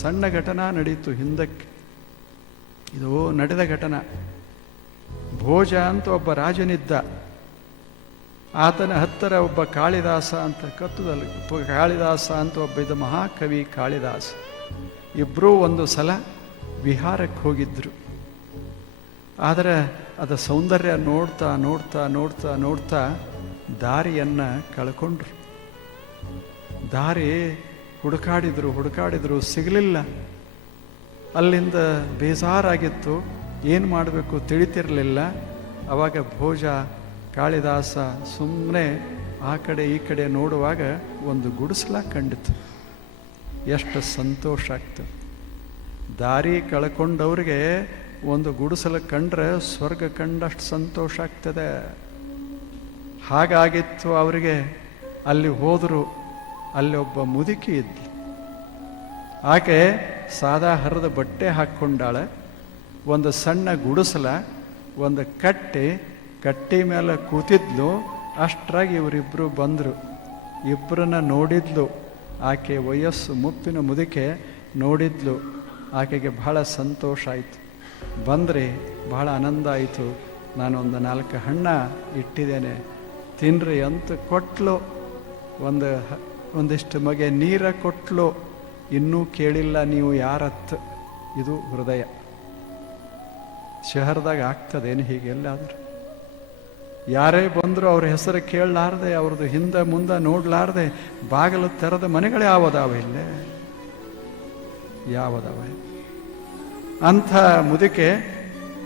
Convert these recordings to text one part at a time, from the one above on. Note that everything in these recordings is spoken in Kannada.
ಸಣ್ಣ ಘಟನಾ ನಡೀತು ಹಿಂದಕ್ಕೆ. ಇದು ನಡೆದ ಘಟನಾ. ಭೋಜ ಅಂತ ಒಬ್ಬ ರಾಜನಿದ್ದ. ಆತನ ಹತ್ತಿರ ಒಬ್ಬ ಕಾಳಿದಾಸ ಅಂತ, ಕತ್ತುದಲ್ಲಿ ಕಾಳಿದಾಸ ಅಂತ ಒಬ್ಬ ಇದ್ದ, ಮಹಾಕವಿ ಕಾಳಿದಾಸ. ಇಬ್ಬರೂ ಒಂದು ಸಲ ವಿಹಾರಕ್ಕೆ ಹೋಗಿದ್ರು. ಆದರೆ ಅದರ ಸೌಂದರ್ಯ ನೋಡ್ತಾ ನೋಡ್ತಾ ನೋಡ್ತಾ ನೋಡ್ತಾ ದಾರಿಯನ್ನು ಕಳ್ಕೊಂಡ್ರು. ದಾರಿ ಹುಡುಕಾಡಿದ್ರು ಸಿಗಲಿಲ್ಲ. ಅಲ್ಲಿಂದ ಬೇಜಾರಾಗಿತ್ತು, ಏನು ಮಾಡಬೇಕು ತಿಳಿತಿರಲಿಲ್ಲ. ಆವಾಗ ಭೋಜ ಕಾಳಿದಾಸ ಸುಮ್ಮನೆ ಆ ಕಡೆ ಈ ಕಡೆ ನೋಡುವಾಗ ಒಂದು ಗುಡಿಸಲ ಕಂಡಿತು. ಎಷ್ಟು ಸಂತೋಷ ಆಗ್ತದೆ. ದಾರಿ ಕಳ್ಕೊಂಡವ್ರಿಗೆ ಒಂದು ಗುಡಿಸಲ ಕಂಡ್ರೆ ಸ್ವರ್ಗ ಕಂಡಷ್ಟು ಸಂತೋಷ ಆಗ್ತದೆ. ಹಾಗಾಗಿತ್ತು ಅವರಿಗೆ. ಅಲ್ಲಿ ಹೋದರು. ಅಲ್ಲಿ ಒಬ್ಬ ಮುದುಕಿ ಇದ್ಲು. ಆಕೆ ಸಾದಾ ಹರಿದ ಬಟ್ಟೆ ಹಾಕ್ಕೊಂಡಾಳೆ. ಒಂದು ಸಣ್ಣ ಗುಡಿಸಲ, ಒಂದು ಕಟ್ಟಿ ಮೇಲೆ ಕೂತಿದ್ಲು. ಅಷ್ಟರಾಗಿ ಇವರಿಬ್ಬರು ಬಂದರು. ಇಬ್ಬರನ್ನ ನೋಡಿದ್ಲು. ಆಕೆ ವಯಸ್ಸು ಮುಪ್ಪಿನ ಮುದುಕೆ ನೋಡಿದ್ಲು. ಆಕೆಗೆ ಬಹಳ ಸಂತೋಷ ಆಯಿತು. ಬಂದರೆ ಬಹಳ ಆನಂದ ಆಯಿತು. ನಾನೊಂದು 4 ಹಣ್ಣ ಇಟ್ಟಿದ್ದೇನೆ, ತಿನ್ರಿ ಅಂತ ಕೊಟ್ಲು. ಒಂದಿಷ್ಟು ಮಗೆ ನೀರ ಕೊಟ್ಲು. ಇನ್ನೂ ಕೇಳಿಲ್ಲ ನೀವು ಯಾರತ್ತು. ಇದು ಹೃದಯ. ಶಹರದಾಗ ಆಗ್ತದೇನು ಹೀಗೆಲ್ಲಾದರೂ? ಯಾರೇ ಬಂದರೂ ಅವ್ರ ಹೆಸರು ಕೇಳಲಾರ್ದೆ, ಅವ್ರದ್ದು ಹಿಂದೆ ಮುಂದೆ ನೋಡಲಾರ್ದೆ ಬಾಗಿಲು ತೆರೆದ ಮನೆಗಳು ಯಾವದಾವ ಇಲ್ಲೇ? ಯಾವದಾವ? ಅಂಥ ಮುದುಕೆ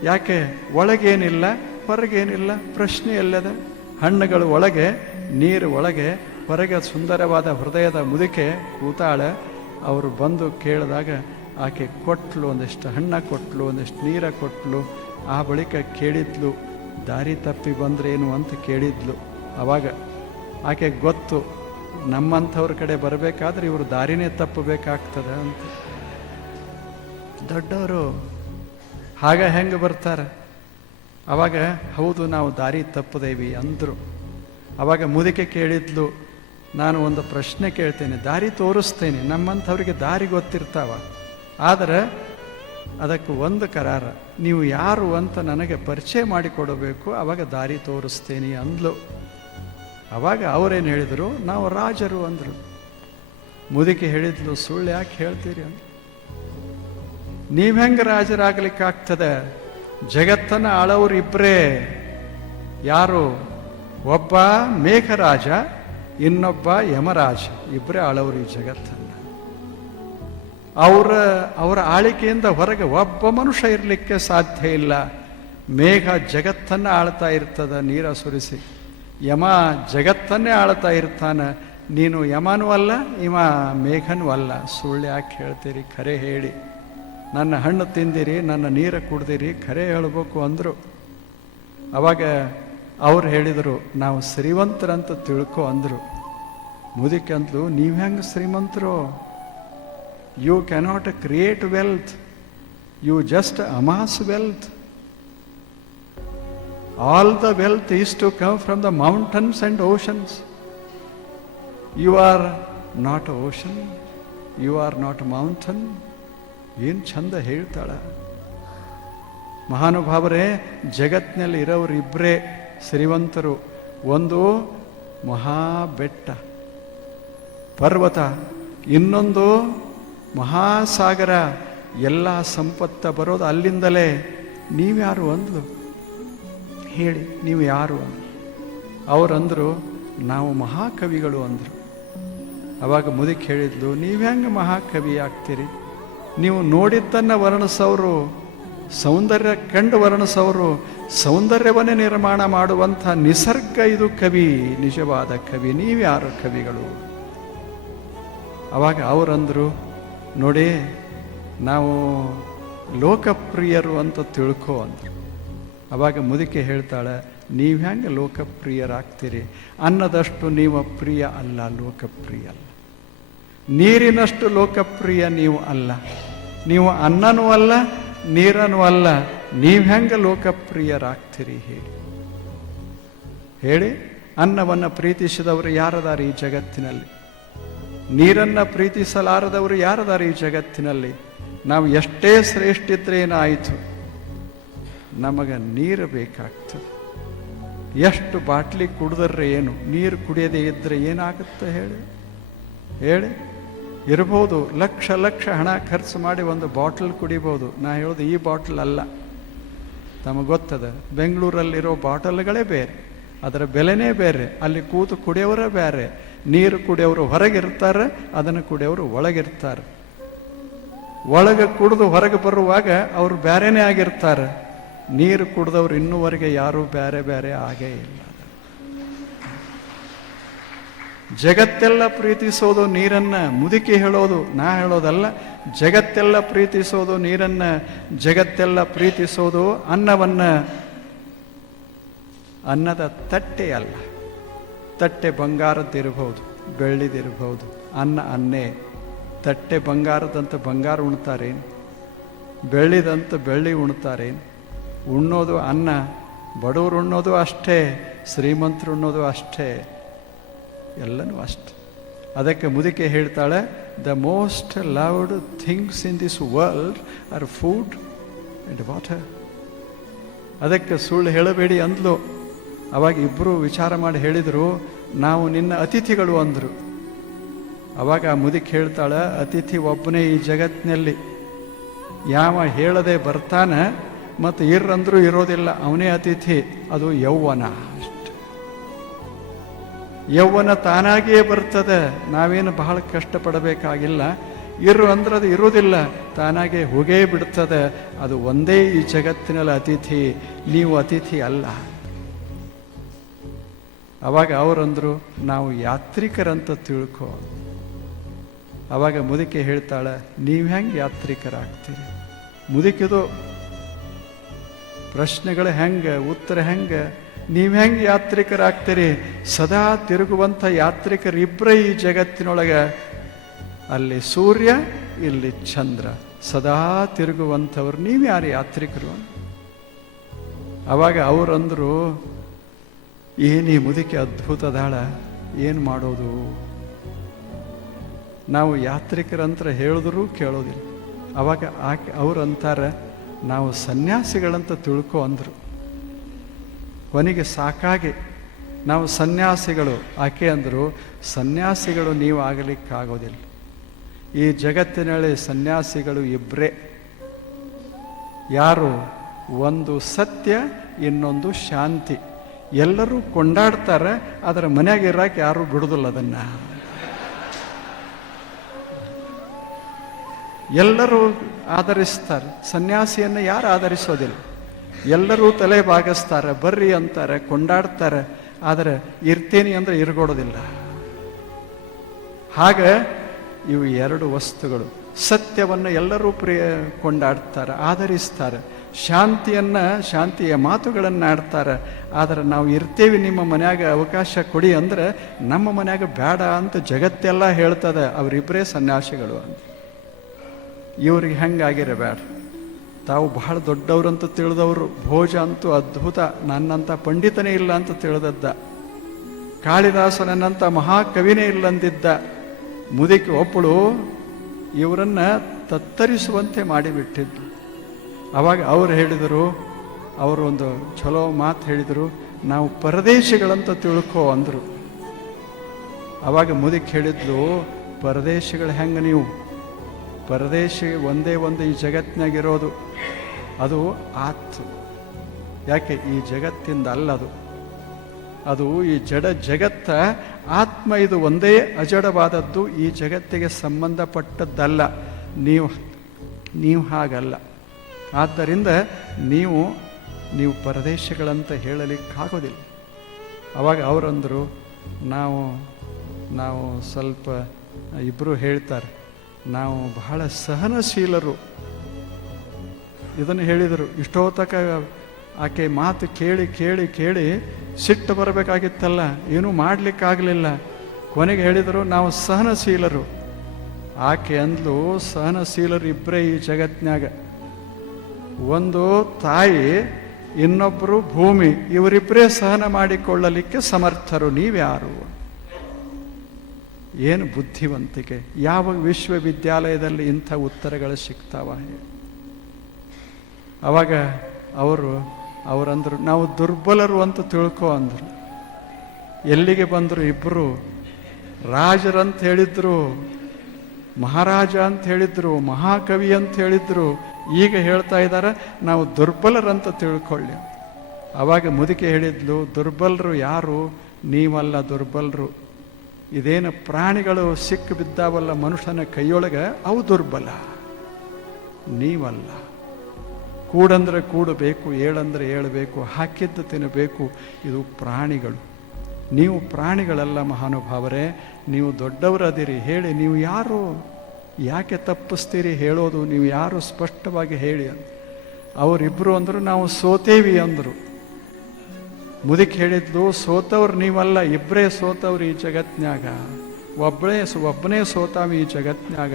ಯಾಕೆ? ಒಳಗೇನಿಲ್ಲ, ಹೊರಗೇನಿಲ್ಲ, ಪ್ರಶ್ನೆ ಎಲ್ಲದ? ಹಣ್ಣುಗಳು ಒಳಗೆ, ನೀರು ಒಳಗೆ, ಹೊರಗೆ ಸುಂದರವಾದ ಹೃದಯದ ಮುದುಕೆ ಕೂತಾಳೆ. ಅವರು ಬಂದು ಕೇಳಿದಾಗ ಆಕೆ ಕೊಟ್ಲು, ಒಂದಿಷ್ಟು ಹಣ್ಣ ಕೊಟ್ಲು, ಒಂದಿಷ್ಟು ನೀರ ಕೊಟ್ಲು. ಆ ಬಳಿಕ ಕೇಳಿದ್ಲು, ದಾರಿ ತಪ್ಪಿ ಬಂದ್ರೇನು ಅಂತ ಕೇಳಿದ್ಲು. ಆವಾಗ ಆಕೆ ಗೊತ್ತು, ನಮ್ಮಂಥವ್ರ ಕಡೆ ಬರಬೇಕಾದ್ರೆ ಇವರು ದಾರಿನೇ ತಪ್ಪಬೇಕಾಗ್ತದೆ ಅಂತ. ದೊಡ್ಡವರು ಹೆಂಗೆ ಬರ್ತಾರೆ? ಆವಾಗ ಹೌದು, ನಾವು ದಾರಿ ತಪ್ಪದೇವಿ ಅಂದರು. ಆವಾಗ ಮುದುಕೆ ಕೇಳಿದ್ಲು, ನಾನು ಒಂದು ಪ್ರಶ್ನೆ ಕೇಳ್ತೇನೆ, ದಾರಿ ತೋರಿಸ್ತೇನೆ. ನಮ್ಮಂಥವ್ರಿಗೆ ದಾರಿ ಗೊತ್ತಿರ್ತಾವ, ಆದರೆ ಅದಕ್ಕೆ ಒಂದು ಕರಾರ, ನೀವು ಯಾರು ಅಂತ ನನಗೆ ಪರಿಚಯ ಮಾಡಿಕೊಡಬೇಕು, ಆವಾಗ ದಾರಿ ತೋರಿಸ್ತೇನೆ ಅಂದ್ಲು. ಆವಾಗ ಅವರೇನು ಹೇಳಿದರು? ನಾವು ರಾಜರು ಅಂದರು. ಮುದುಕಿ ಹೇಳಿದ್ಲು, ಸುಳ್ಳು ಯಾಕೆ ಹೇಳ್ತೀರಿ ಅಂತ. ನೀವು ಹೆಂಗೆ ರಾಜರಾಗಲಿಕ್ಕಾಗ್ತದೆ? ಜಗತ್ತನ್ನು ಆಳವ್ರು ಇಬ್ಬರೇ. ಯಾರು? ಒಬ್ಬ ಮೇಘರಾಜ, ಇನ್ನೊಬ್ಬ ಯಮರಾಜ. ಇಬ್ಬರೇ ಆಳವ್ರು ಈ ಜಗತ್ತನ್ನು. ಅವರ ಆಳಿಕೆಯಿಂದ ಹೊರಗೆ ಒಬ್ಬ ಮನುಷ್ಯ ಇರಲಿಕ್ಕೆ ಸಾಧ್ಯ ಇಲ್ಲ. ಮೇಘ ಜಗತ್ತನ್ನು ಆಳ್ತಾ ಇರ್ತದ ನೀರ ಸುರಿಸಿ. ಯಮ ಜಗತ್ತನ್ನೇ ಆಳ್ತಾ ಇರ್ತಾನೆ. ನೀನು ಯಮನೂ ಅಲ್ಲ, ಇವ ಮೇಘನೂ ಅಲ್ಲ. ಸುಳ್ಳು ಯಾಕೆ ಹೇಳ್ತೀರಿ? ಖರೆ ಹೇಳಿ. ನನ್ನ ಹಣ್ಣು ತಿಂದಿರಿ, ನನ್ನ ನೀರು ಕುಡ್ದಿರಿ, ಖರೆ ಹೇಳಬೇಕು ಅಂದರು. ಅವಾಗ ಅವ್ರು ಹೇಳಿದರು, ನಾವು ಶ್ರೀಮಂತರಂತ ತಿಳ್ಕೊ ಅಂದರು. ಮುದುಕಿ ಅಂದ್ಲು, ನೀವು ಹೆಂಗೆ ಶ್ರೀಮಂತರು? You cannot create wealth, you just amass wealth. All the wealth is to come from the mountains and oceans. You are not ocean, you are not mountain. ಏನು ಚಂದ ಹೇಳ್ತಾಳ. ಮಹಾನುಭಾವರೇ, ಜಗತ್ತಿನಲ್ಲಿ ಇರೋರು ಇಬ್ಬರೇ ಶ್ರೀಮಂತರು. ಒಂದು ಮಹಾಬೆಟ್ಟ ಪರ್ವತ, ಇನ್ನೊಂದು ಮಹಾಸಾಗರ. ಎಲ್ಲ ಸಂಪತ್ತ ಬರೋದು ಅಲ್ಲಿಂದಲೇ. ನೀವ್ಯಾರು ಅಂದ್ಲು? ಹೇಳಿ, ನೀವು ಯಾರು ಅಂದ್ರು. ಅವರಂದರು, ನಾವು ಮಹಾಕವಿಗಳು ಅಂದರು. ಅವಾಗ ಮುದುಕಿ ಹೇಳಿದ್ಲು, ನೀವು ಹೆಂಗೆ ಮಹಾಕವಿ ಆಗ್ತೀರಿ? ನೀವು ನೋಡಿದ್ದನ್ನು ವರ್ಣಿಸೋರು, ಸೌಂದರ್ಯ ಕಂಡು ವರ್ಣಿಸೋರು, ಸೌಂದರ್ಯವನ್ನೇ ನಿರ್ಮಾಣ ಮಾಡುವಂಥ ನಿಸರ್ಗ ಇದು ಕವಿ, ನಿಜವಾದ ಕವಿ. ನೀವ್ಯಾರು ಕವಿಗಳು? ಅವಾಗ ಅವರಂದರು, ನೋಡಿ, ನಾವು ಲೋಕಪ್ರಿಯರು ಅಂತ ತಿಳ್ಕೊ ಅಂದರು. ಅವಾಗ ಮುದುಕೆ ಹೇಳ್ತಾಳೆ, ನೀವು ಹೆಂಗೆ ಲೋಕಪ್ರಿಯರಾಗ್ತೀರಿ? ಅನ್ನದಷ್ಟು ನೀವು ಪ್ರಿಯ ಅಲ್ಲ, ಲೋಕಪ್ರಿಯ ಅಲ್ಲ. ನೀರಿನಷ್ಟು ಲೋಕಪ್ರಿಯ ನೀವು ಅಲ್ಲ. ನೀವು ಅನ್ನನೂ ಅಲ್ಲ, ನೀರನೂ ಅಲ್ಲ. ನೀವು ಹೆಂಗೆ ಲೋಕಪ್ರಿಯರಾಗ್ತೀರಿ ಹೇಳಿ? ಹೇಳಿ. ಅನ್ನವನ್ನು ಪ್ರೀತಿಸಿದವರು ಯಾರದಾರ ಈ ಜಗತ್ತಿನಲ್ಲಿ? ನೀರನ್ನು ಪ್ರೀತಿಸಲಾರದವರು ಯಾರದಾರ ಈ ಜಗತ್ತಿನಲ್ಲಿ? ನಾವು ಎಷ್ಟೇ ಶ್ರೇಷ್ಠ ಇದ್ರೆ ಏನಾಯಿತು, ನಮಗೆ ನೀರು ಬೇಕಾಗ್ತದೆ. ಎಷ್ಟು ಬಾಟ್ಲಿ ಕುಡಿದ್ರೆ ಏನು, ನೀರು ಕುಡಿಯದೇ ಇದ್ದರೆ ಏನಾಗುತ್ತೆ ಹೇಳಿ ಹೇಳಿ? ಇರ್ಬೋದು ಲಕ್ಷ ಲಕ್ಷ ಹಣ ಖರ್ಚು ಮಾಡಿ ಒಂದು ಬಾಟಲ್ ಕುಡಿಬೋದು. ನಾ ಹೇಳೋದು ಈ ಬಾಟಲ್ ಅಲ್ಲ. ತಮಗೆ ಗೊತ್ತದ, ಬೆಂಗಳೂರಲ್ಲಿರೋ ಬಾಟಲ್ಗಳೇ ಬೇರೆ, ಅದರ ಬೆಲೆನೇ ಬೇರೆ. ಅಲ್ಲಿ ಕೂತು ಕುಡಿಯೋರೇ ಬೇರೆ. ನೀರು ಕುಡಿಯೋರು ಹೊರಗಿರ್ತಾರೆ, ಅದನ್ನು ಕುಡಿಯೋರು ಒಳಗಿರ್ತಾರೆ. ಒಳಗೆ ಕುಡಿದು ಹೊರಗೆ ಬರುವಾಗ ಅವರು ಬೇರೆನೇ ಆಗಿರ್ತಾರೆ. ನೀರು ಕುಡಿದವ್ರು ಇನ್ನೂವರೆಗೆ ಯಾರೂ ಬೇರೆ ಬೇರೆ ಆಗೇ ಇಲ್ಲ. ಜಗತ್ತೆಲ್ಲ ಪ್ರೀತಿಸೋದು ನೀರನ್ನ, ಮುದುಕಿ ಹೇಳೋದು, ನಾ ಹೇಳೋದಲ್ಲ. ಜಗತ್ತೆಲ್ಲ ಪ್ರೀತಿಸೋದು ನೀರನ್ನ, ಜಗತ್ತೆಲ್ಲ ಪ್ರೀತಿಸೋದು ಅನ್ನವನ್ನ. ಅನ್ನದ ತಟ್ಟೆ ಅಲ್ಲ. ತಟ್ಟೆ ಬಂಗಾರದ್ದಿರಬಹುದು, ಬೆಳ್ಳಿದಿರಬಹುದು. ಅನ್ನ ಅನ್ನೇ. ತಟ್ಟೆ ಬಂಗಾರದಂತ ಬಂಗಾರ ಉಣ್ತಾರೇನು? ಬೆಳ್ಳಿದಂತ ಬೆಳ್ಳಿ ಉಣ್ತಾರೇನು? ಉಣ್ಣೋದು ಅನ್ನ. ಬಡವರು ಉಣ್ಣೋದು ಅಷ್ಟೇ, ಶ್ರೀಮಂತರು ಉಣ್ಣೋದು ಅಷ್ಟೇ, ಎಲ್ಲನೂ ಅಷ್ಟೆ. ಅದಕ್ಕೆ ಮುದುಕೆ ಹೇಳ್ತಾಳೆ, the most loved things in this world are food and water. ಅದಕ್ಕೆ ಸುಳ್ಳು ಹೇಳಬೇಡಿ ಅಂದ್ಲು. ಅವಾಗ ಇಬ್ಬರು ವಿಚಾರ ಮಾಡಿ ಹೇಳಿದರು, ನಾವು ನಿನ್ನ ಅತಿಥಿಗಳು ಅಂದರು. ಅವಾಗ ಆ ಮುದುಕಿ ಹೇಳ್ತಾಳೆ, ಅತಿಥಿ ಒಬ್ಬನೇ ಈ ಜಗತ್ತಿನಲ್ಲಿ. ಯಾವ ಹೇಳದೆ ಬರ್ತಾನೆ ಮತ್ತು ಇರ್ರಂದ್ರೂ ಇರೋದಿಲ್ಲ, ಅವನೇ ಅತಿಥಿ. ಅದು ಯೌವನ ಅಷ್ಟೆ. ಯೌವನ ತಾನಾಗಿಯೇ ಬರ್ತದೆ, ನಾವೇನು ಬಹಳ ಕಷ್ಟಪಡಬೇಕಾಗಿಲ್ಲ. ಇರು ಅಂದ್ರೆ ಅದು ಇರೋದಿಲ್ಲ, ತಾನಾಗೆ ಹೋಗೇ ಬಿಡ್ತದೆ. ಅದು ಒಂದೇ ಈ ಜಗತ್ತಿನಲ್ಲಿ ಅತಿಥಿ, ನೀವು ಅತಿಥಿ ಅಲ್ಲ. ಅವಾಗ ಅವರಂದ್ರು, ನಾವು ಯಾತ್ರಿಕರಂತ ತಿಳ್ಕೊ. ಅವಾಗ ಮುದುಕೆ ಹೇಳ್ತಾಳೆ, ನೀವು ಹೆಂಗೆ ಯಾತ್ರಿಕರಾಗ್ತೀರಿ? ಮುದುಕಿದು ಪ್ರಶ್ನೆಗಳು ಹೆಂಗೆ, ಉತ್ತರ ಹೆಂಗೆ? ನೀವು ಹೆಂಗೆ ಯಾತ್ರಿಕರಾಗ್ತೀರಿ? ಸದಾ ತಿರುಗುವಂಥ ಯಾತ್ರಿಕರಿಬ್ಬರೇ ಈ ಜಗತ್ತಿನೊಳಗೆ. ಅಲ್ಲಿ ಸೂರ್ಯ, ಇಲ್ಲಿ ಚಂದ್ರ, ಸದಾ ತಿರುಗುವಂಥವ್ರು. ನೀವು ಯಾರು ಯಾತ್ರಿಕರು? ಅವಾಗ ಅವರಂದ್ರು, ಏನು ಈ ಮುದುಕಿ ಅದ್ಭುತದಾಳ, ಏನು ಮಾಡೋದು? ನಾವು ಯಾತ್ರಿಕರಂತ ಹೇಳಿದ್ರೂ ಕೇಳೋದಿಲ್ಲ. ಅವಾಗ ಅವ್ರು ಅಂತಾರೆ, ನಾವು ಸನ್ಯಾಸಿಗಳಂತ ತಿಳ್ಕೊ ಅಂದರು. ಕೊನೆಗೆ ಸಾಕಾಗಿ ನಾವು ಸನ್ಯಾಸಿಗಳು. ಆಕೆ ಅಂದರು, ಸನ್ಯಾಸಿಗಳು ನೀವು ಆಗಲಿಕ್ಕಾಗೋದಿಲ್ಲ. ಈ ಜಗತ್ತಿನಲ್ಲಿ ಸನ್ಯಾಸಿಗಳು ಇಬ್ಬರೇ. ಯಾರು? ಒಂದು ಸತ್ಯ, ಇನ್ನೊಂದು ಶಾಂತಿ. ಎಲ್ಲರೂ ಕೊಂಡಾಡ್ತಾರೆ, ಅದರ ಮನೆಯಾಗ ಇರಕ್ಕೆ ಯಾರೂ ಬಿಡುದಿಲ್ಲ. ಅದನ್ನು ಎಲ್ಲರೂ ಆಧರಿಸ್ತಾರೆ. ಸನ್ಯಾಸಿಯನ್ನು ಯಾರು ಆಧರಿಸೋದಿಲ್ಲ. ಎಲ್ಲರೂ ತಲೆ ಬಾಗಿಸ್ತಾರೆ, ಬರ್ರಿ ಅಂತಾರೆ, ಕೊಂಡಾಡ್ತಾರೆ. ಆದರೆ ಇರ್ತೀನಿ ಅಂದರೆ ಇರ್ಗೊಡೋದಿಲ್ಲ. ಹಾಗೆ ಇವು ಎರಡು ವಸ್ತುಗಳು. ಸತ್ಯವನ್ನು ಎಲ್ಲರೂ ಕೊಂಡಾಡ್ತಾರೆ, ಆಧರಿಸ್ತಾರೆ. ಶಾಂತಿಯ ಮಾತುಗಳನ್ನು ಆಡ್ತಾರೆ. ಆದರೆ ನಾವು ಇರ್ತೇವೆ, ನಿಮ್ಮ ಮನ್ಯಾಗ ಅವಕಾಶ ಕೊಡಿ ಅಂದರೆ ನಮ್ಮ ಮನ್ಯಾಗ ಬೇಡ ಅಂತ ಜಗತ್ತೆಲ್ಲ ಹೇಳ್ತದೆ. ಅವರಿಬ್ಬರೇ ಸನ್ಯಾಸಿಗಳು ಅಂತ. ಇವ್ರಿಗೆ ಹೆಂಗಾಗಿರಬೇಡ. ತಾವು ಬಹಳ ದೊಡ್ಡವರಂತ ತಿಳಿದವರು. ಭೋಜ ಅಂತೂ ಅದ್ಭುತ, ನನ್ನಂಥ ಪಂಡಿತನೇ ಇಲ್ಲ ಅಂತ ತಿಳಿದದ್ದ. ಕಾಳಿದಾಸನನ್ನಂಥ ಮಹಾಕವಿನೇ ಇಲ್ಲಂದಿದ್ದ. ಮುದುಕಿ ಒಬ್ಬಳು ಇವರನ್ನ ತತ್ತರಿಸುವಂತೆ ಮಾಡಿಬಿಟ್ಟಿದ್ದು. ಅವಾಗ ಅವ್ರು ಹೇಳಿದರು, ಅವರು ಒಂದು ಚಲೋ ಮಾತು ಹೇಳಿದರು, ನಾವು ಪರದೇಶಿಗಳಂತ ತಿಳ್ಕೊ ಅಂದರು. ಅವಾಗ ಮುದುಕಿ ಹೇಳಿದ್ಲು, ಪರದೇಶಿಗಳು ಹೆಂಗೆ ನೀವು? ಪರದೇಶಿ ಒಂದೇ ಒಂದು ಈ ಜಗತ್ತಿನಾಗಿರೋದು, ಅದು ಆತ್ಮ. ಯಾಕೆ? ಈ ಜಗತ್ತಿಂದ ಅಲ್ಲದು. ಅದು ಈ ಜಗತ್ತ ಆತ್ಮ. ಇದು ಒಂದೇ ಅಜಡವಾದದ್ದು, ಈ ಜಗತ್ತಿಗೆ ಸಂಬಂಧಪಟ್ಟದ್ದಲ್ಲ. ನೀವು ಹಾಗಲ್ಲ. ಆದ್ದರಿಂದ ನೀವು ಪರದೇಶಗಳಂತ ಹೇಳಲಿಕ್ಕಾಗೋದಿಲ್ಲ. ಅವಾಗ ಅವರಂದರು, ನಾವು ಸ್ವಲ್ಪ, ಇಬ್ಬರು ಹೇಳ್ತಾರೆ, ನಾವು ಬಹಳ ಸಹನಶೀಲರು. ಇದನ್ನು ಹೇಳಿದರು. ಇಷ್ಟೋತಕ ಆಕೆ ಮಾತು ಕೇಳಿ ಕೇಳಿ ಕೇಳಿ ಸಿಟ್ಟು ಬರಬೇಕಾಗಿತ್ತಲ್ಲ, ಏನೂ ಮಾಡಲಿಕ್ಕಾಗಲಿಲ್ಲ. ಕೊನೆಗೆ ಹೇಳಿದರು, ನಾವು ಸಹನಶೀಲರು. ಆಕೆ ಅಂದ್ಲು, ಸಹನಶೀಲರು ಇಬ್ಬರೇ ಈ ಜಗತ್ತಿನಾಗ. ಒಂದು ತಾಯಿ, ಇನ್ನೊಬ್ಬರು ಭೂಮಿ. ಇವರಿಬ್ಬರೇ ಸಹನ ಮಾಡಿಕೊಳ್ಳಲಿಕ್ಕೆ ಸಮರ್ಥರು. ನೀವ್ಯಾರು? ಏನು ಬುದ್ಧಿವಂತಿಕೆ! ಯಾವ ವಿಶ್ವವಿದ್ಯಾಲಯದಲ್ಲಿ ಇಂಥ ಉತ್ತರಗಳು ಸಿಗ್ತಾವ? ಅವಾಗ ಅವರಂದರು, ನಾವು ದುರ್ಬಲರು ಅಂತ ತಿಳ್ಕೊ ಅಂದರು. ಎಲ್ಲಿಗೆ ಬಂದರು ಇಬ್ಬರು? ರಾಜರಂತ ಹೇಳಿದ್ರು, ಮಹಾರಾಜ ಅಂತ ಹೇಳಿದ್ರು, ಮಹಾಕವಿ ಅಂತ ಹೇಳಿದ್ರು. ಈಗ ಹೇಳ್ತಾ ಇದ್ದಾರೆ ನಾವು ದುರ್ಬಲರಂತ ತಿಳ್ಕೊಳ್ಳಿ. ಆವಾಗ ಮುದುಕೆ ಹೇಳಿದ್ಲು, ದುರ್ಬಲರು ಯಾರು? ನೀವಲ್ಲ ದುರ್ಬಲರು. ಇದೇನು ಪ್ರಾಣಿಗಳು ಸಿಕ್ಕು ಬಿದ್ದಾವಲ್ಲ ಮನುಷ್ಯನ ಕೈಯೊಳಗೆ, ಅವು ದುರ್ಬಲ, ನೀವಲ್ಲ. ಕೂಡಂದ್ರೆ ಕೂಡಬೇಕು, ಏಳಂದ್ರೆ ಏಳಬೇಕು, ಹಾಕಿದ್ದು ತಿನ್ನಬೇಕು. ಇದು ಪ್ರಾಣಿಗಳು. ನೀವು ಪ್ರಾಣಿಗಳಲ್ಲ ಮಹಾನುಭಾವರೇ, ನೀವು ದೊಡ್ಡವರದಿರಿ. ಹೇಳಿ, ನೀವು ಯಾರು? ಯಾಕೆ ತಪ್ಪಿಸ್ತೀರಿ ಹೇಳೋದು? ನೀವು ಯಾರು ಸ್ಪಷ್ಟವಾಗಿ ಹೇಳಿ ಅಂತ. ಅವರಿಬ್ಬರು ಅಂದರು, ನಾವು ಸೋತೇವಿ ಅಂದರು. ಮುದುಕಿ ಹೇಳಿದ್ಲು, ಸೋತವ್ರು ನೀವಲ್ಲ, ಇಬ್ಬರೇ ಸೋತವ್ರು ಈ ಜಗತ್ನ್ಯಾಗ. ಒಬ್ಬನೇ ಸೋತಾವ ಈ ಜಗತ್ನ್ಯಾಗ.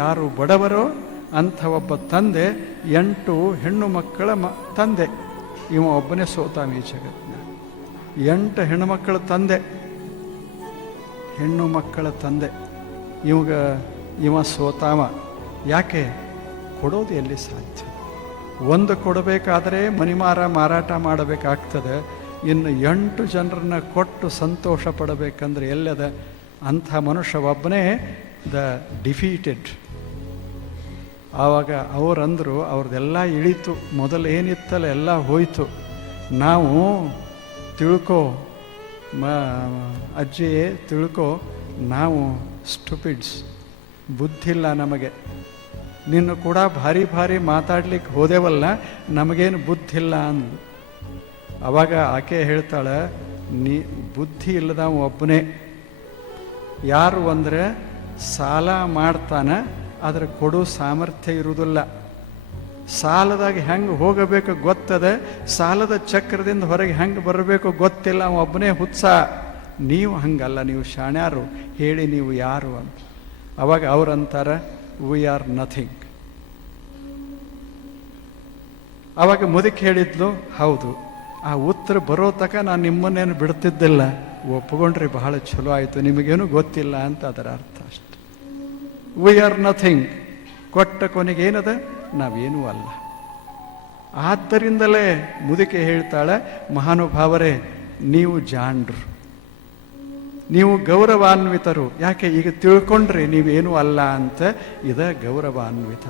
ಯಾರು ಬಡವರೋ ಅಂಥ ಒಬ್ಬ ತಂದೆ 8 ಹೆಣ್ಣು ಮಕ್ಕಳ ತಂದೆ. ಇವ ಒಬ್ಬನೇ ಸೋತಾವ ಈ ಜಗತ್ನ್ಯಾಗ. 8 ಹೆಣ್ಣು ಮಕ್ಕಳ ತಂದೆ. ಇವ ಸೋತಾವ. ಯಾಕೆ? ಕೊಡೋದು ಎಲ್ಲಿ ಸಾಧ್ಯ? ಒಂದು ಕೊಡಬೇಕಾದ್ರೆ ಮಾರಾಟ ಮಾಡಬೇಕಾಗ್ತದೆ. ಇನ್ನು 8 ಜನರನ್ನ ಕೊಟ್ಟು ಸಂತೋಷ ಪಡಬೇಕಂದ್ರೆ ಎಲ್ಲದ? ಅಂಥ ಮನುಷ್ಯ ಒಬ್ಬನೇ ದ ಡಿಫೀಟೆಡ್. ಆವಾಗ ಅವರಂದರು, ಅವ್ರದ್ದೆಲ್ಲ ಇಳೀತು, ಮೊದಲು ಏನಿತ್ತಲ್ಲ ಎಲ್ಲ ಹೋಯಿತು. ನಾವು ತಿಳ್ಕೊ ಅಜ್ಜಿ, ತಿಳ್ಕೊ, ನಾವು ಸ್ಟುಪಿಡ್ಸ್, ಬುದ್ಧಿಲ್ಲ ನಮಗೆ. ನಿನ್ನ ಕೂಡ ಭಾರಿ ಮಾತಾಡ್ಲಿಕ್ಕೆ ಹೋದೆವಲ್ಲ, ನಮಗೇನು ಬುದ್ಧಿಲ್ಲ ಅಂದು. ಅವಾಗ ಆಕೆ ಹೇಳ್ತಾಳೆ, ಬುದ್ಧಿ ಇಲ್ಲದ ಒಬ್ಬನೇ. ಯಾರು ಅಂದರೆ ಸಾಲ ಮಾಡ್ತಾನೆ, ಆದರೆ ಕೊಡೋ ಸಾಮರ್ಥ್ಯ ಇರುವುದಿಲ್ಲ. ಸಾಲದಾಗ ಹೆಂಗೆ ಹೋಗಬೇಕು ಗೊತ್ತದೆ, ಸಾಲದ ಚಕ್ರದಿಂದ ಹೊರಗೆ ಹೆಂಗೆ ಬರಬೇಕು ಗೊತ್ತಿಲ್ಲ, ಒಬ್ಬನೇ ಹುತ್ಸ. ನೀವು ಹಂಗಲ್ಲ, ನೀವು ಶಾಣ್ಯಾರು, ಹೇಳಿ ನೀವು ಯಾರು ಅಂತ. ಅವಾಗ ಅವರಂತಾರೆ, ವಿ ಆರ್ ನಥಿಂಗ್. ಅವಾಗ ಮುದುಕಿ ಹೇಳಿದ್ಲು, ಹೌದು, ಆ ಉತ್ತರ ಬರೋ ತನಕ ನಾನು ನಿಮ್ಮನ್ನೇನು ಬಿಡ್ತಿದ್ದಿಲ್ಲ. ಒಪ್ಪಿಕೊಂಡ್ರಿ, ಬಹಳ ಚಲೋ ಆಯಿತು, ನಿಮಗೇನು ಗೊತ್ತಿಲ್ಲ ಅಂತ ಅದರ ಅರ್ಥ ಅಷ್ಟೆ. We are nothing. ಕೊಟ್ಟ ಕೊನೆಗೇನದ? ನಾವೇನೂ ಅಲ್ಲ. ಆದ್ದರಿಂದಲೇ ಮುದುಕೆ ಹೇಳ್ತಾಳೆ, ಮಹಾನುಭಾವರೇ, ನೀವು ಜಾಣರು, ನೀವು ಗೌರವಾನ್ವಿತರು. ಯಾಕೆ? ಈಗ ತಿಳ್ಕೊಂಡ್ರಿ ನೀವೇನೂ ಅಲ್ಲ ಅಂತ. ಇದ ಗೌರವಾನ್ವಿತ.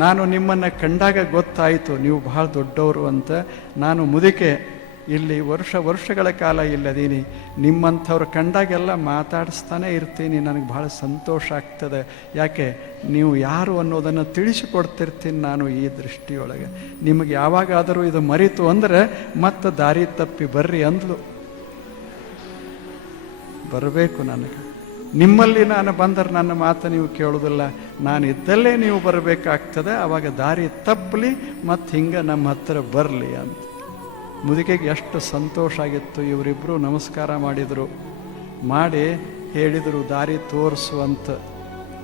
ನಾನು ನಿಮ್ಮನ್ನು ಕಂಡಾಗ ಗೊತ್ತಾಯಿತು ನೀವು ಬಹಳ ದೊಡ್ಡವರು ಅಂತ. ನಾನು ಮುದುಕೆ, ಇಲ್ಲಿ ವರ್ಷಗಳ ಕಾಲ ಇಲ್ಲದೀನಿ. ನಿಮ್ಮಂಥವ್ರು ಕಂಡಾಗೆಲ್ಲ ಮಾತಾಡಿಸ್ತಾನೆ ಇರ್ತೀನಿ. ನನಗೆ ಬಹಳ ಸಂತೋಷ ಆಗ್ತದೆ. ಯಾಕೆ? ನೀವು ಯಾರು ಅನ್ನೋದನ್ನು ತಿಳಿಸಿಕೊಡ್ತಿರ್ತೀನಿ ನಾನು ಈ ದೃಷ್ಟಿಯೊಳಗೆ. ನಿಮಗೆ ಯಾವಾಗಾದರೂ ಇದು ಮರಿತು ಅಂದರೆ ಮತ್ತೆ ದಾರಿ ತಪ್ಪಿ ಬರ್ರಿ ಅಂದ್ಲು. ಬರಬೇಕು ನನಗೆ. ನಿಮ್ಮಲ್ಲಿ ನಾನು ಬಂದರೆ ನನ್ನ ಮಾತು ನೀವು ಕೇಳೋದಿಲ್ಲ, ನಾನು ಇದ್ದಲ್ಲೇ ನೀವು ಬರಬೇಕಾಗ್ತದೆ. ಆವಾಗ ದಾರಿ ತಪ್ಪಲಿ ಮತ್ತು ಹಿಂಗೆ ನಮ್ಮ ಹತ್ತಿರ ಬರಲಿ ಅಂತ. ಮುದುಕೆಗೆ ಎಷ್ಟು ಸಂತೋಷ ಆಗಿತ್ತು. ಇವರಿಬ್ಬರು ನಮಸ್ಕಾರ ಮಾಡಿ ಹೇಳಿದರು, ದಾರಿ ತೋರಿಸುವಂತ.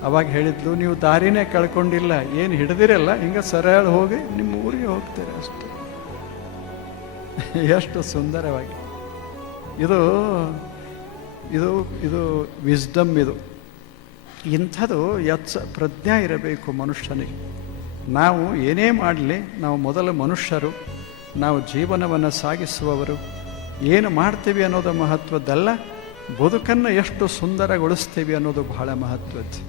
ಅವಾಗ ಹೇಳಿದ್ಲು, ನೀವು ದಾರಿನೇ ಕಳ್ಕೊಂಡಿಲ್ಲ, ಏನು ಹಿಡ್ದಿರಲ್ಲ, ಹಿಂಗೆ ಸರಳ ಹೋಗಿ ನಿಮ್ಮ ಊರಿಗೆ ಹೋಗ್ತೀರಿ ಅಷ್ಟೆ. ಎಷ್ಟು ಸುಂದರವಾಗಿ. ಇದು ಇದು ಇದು ವಿಸ್ಡಮ್. ಇದು ಇಂಥದ್ದು ಪ್ರಜ್ಞೆ ಇರಬೇಕು ಮನುಷ್ಯನಿಗೆ. ನಾವು ಏನೇ ಮಾಡಲಿ, ನಾವು ಮೊದಲು ಮನುಷ್ಯರು, ನಾವು ಜೀವನವನ್ನು ಸಾಗಿಸುವವರು. ಏನು ಮಾಡ್ತೀವಿ ಅನ್ನೋದು ಮಹತ್ವದ್ದಲ್ಲ, ಬದುಕನ್ನು ಎಷ್ಟು ಸುಂದರಗೊಳಿಸ್ತೀವಿ ಅನ್ನೋದು ಬಹಳ ಮಹತ್ವದ್ದು.